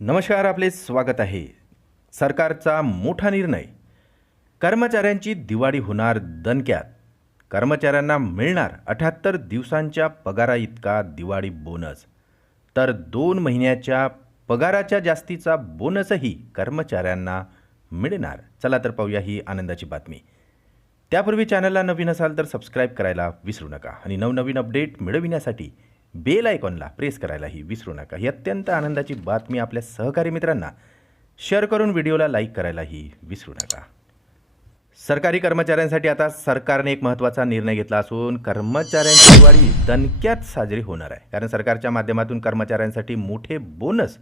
नमस्कार, आपले स्वागत आहे. सरकारचा मोठा निर्णय. कर्मचाऱ्यांची दिवाळी होणार दणक्यात. कर्मचाऱ्यांना मिळणार 78 दिवसांच्या पगारा इतका दिवाळी बोनस. तर 2 महिन्याच्या पगाराच्या जास्तीचा बोनसही कर्मचाऱ्यांना मिळणार. चला तर पाहूया ही आनंदाची बातमी. त्यापूर्वी चॅनलला नवीन असाल तर सबस्क्राईब करायला विसरू नका आणि नवनवीन अपडेट मिळविण्यासाठी बेल आयकॉनला प्रेस करायलाही विसरू नका. ही अत्यंत आनंदाची बातमी आपल्या सहकारी मित्रांना शेअर करून व्हिडिओला लाईक करायलाही विसरू नका. सरकारी कर्मचाऱ्यांसाठी आता सरकारने एक महत्त्वाचा निर्णय घेतला असून कर्मचाऱ्यांची दिवाळी दणक्यात साजरी होणार आहे. कारण सरकारच्या माध्यमातून कर्मचाऱ्यांसाठी मोठे बोनस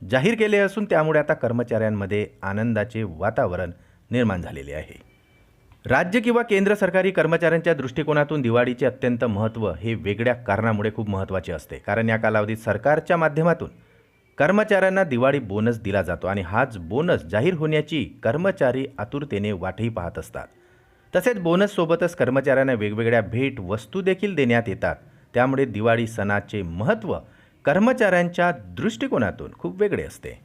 जाहीर केले असून त्यामुळे आता कर्मचाऱ्यांमध्ये आनंदाचे वातावरण निर्माण झालेले आहे. राज्य किंवा केंद्र सरकारी कर्मचाऱ्यांच्या दृष्टिकोनातून दिवाळीचे अत्यंत महत्त्व हे वेगळ्या कारणामुळे खूप महत्त्वाचे असते. कारण या कालावधीत सरकारच्या माध्यमातून कर्मचाऱ्यांना दिवाळी बोनस दिला जातो आणि हाच बोनस जाहीर होण्याची कर्मचारी आतुरतेने वाटही पाहत असतात. तसेच बोनससोबतच कर्मचाऱ्यांना वेगवेगळ्या भेट वस्तू देखील देण्यात येतात. त्यामुळे दिवाळी सणाचे महत्त्व कर्मचाऱ्यांच्या दृष्टिकोनातून खूप वेगळे असते.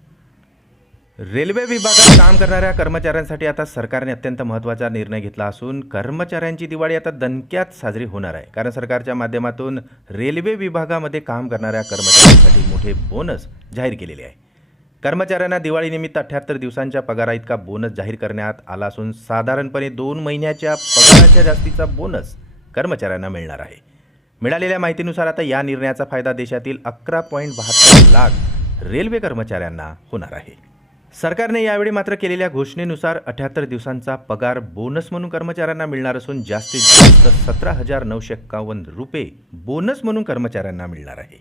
रेल्वे विभागात काम करणाऱ्या कर्मचाऱ्यांसाठी आता सरकारने अत्यंत महत्त्वाचा निर्णय घेतला असून कर्मचाऱ्यांची दिवाळी आता दणक्यात साजरी होणार आहे. कारण सरकारच्या माध्यमातून रेल्वे विभागामध्ये काम करणाऱ्या कर्मचाऱ्यांसाठी मोठे बोनस जाहीर केलेले आहे. कर्मचाऱ्यांना दिवाळीनिमित्त 78 दिवसांच्या पगारा इतका बोनस जाहीर करण्यात आला असून साधारणपणे 2 महिन्याच्या पगाराच्या जास्तीचा बोनस कर्मचाऱ्यांना मिळणार आहे. मिळालेल्या माहितीनुसार आता या निर्णयाचा फायदा देशातील 11.72 लाख रेल्वे कर्मचाऱ्यांना होणार आहे. सरकारने यावेळी मात्र केलेल्या घोषणेनुसार 78 दिवसांचा पगार बोनस म्हणून कर्मचाऱ्यांना मिळणार असून जास्तीत जास्त 17,951 रुपये बोनस म्हणून कर्मचाऱ्यांना मिळणार आहे.